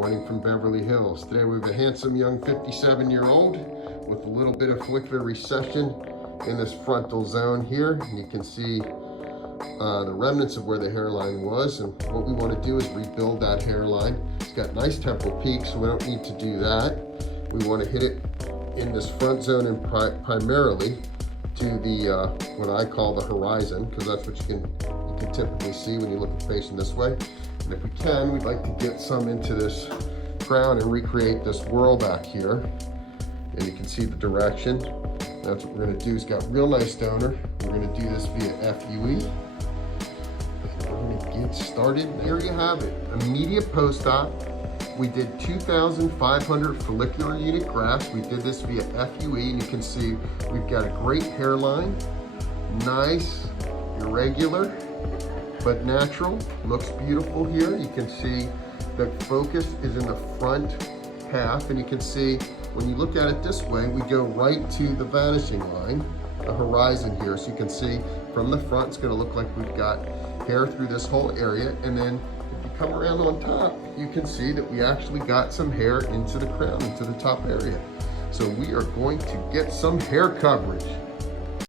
morning from Beverly Hills. Today we have a handsome young 57-year-old with a little bit of follicular recession in this frontal zone here. And you can see the remnants of where the hairline was, and what we want to do is rebuild that hairline. It's got nice temporal peaks, so we don't need to do that. We want to hit it in this front zone and primarily to the what I call the horizon, because that's what you can typically see when you look at facing this way. And if we can, we'd like to get some into this crown and recreate this whirl back here. And you can see the direction. That's what we're going to do. It's got real nice donor. We're going to do this via FUE. We're going to get started. Here you have it. Immediate post-op. We did 2,500 follicular unit grafts. We did this via FUE, and you can see we've got a great hairline. Nice, irregular, but natural. Looks beautiful here. You can see the focus is in the front half, and you can see when you look at it this way, we go right to the vanishing line, the horizon here. So you can see from the front, it's going to look like we've got hair through this whole area. And then if you come around on top, you can see that we actually got some hair into the crown, into the top area. So we are going to get some hair coverage.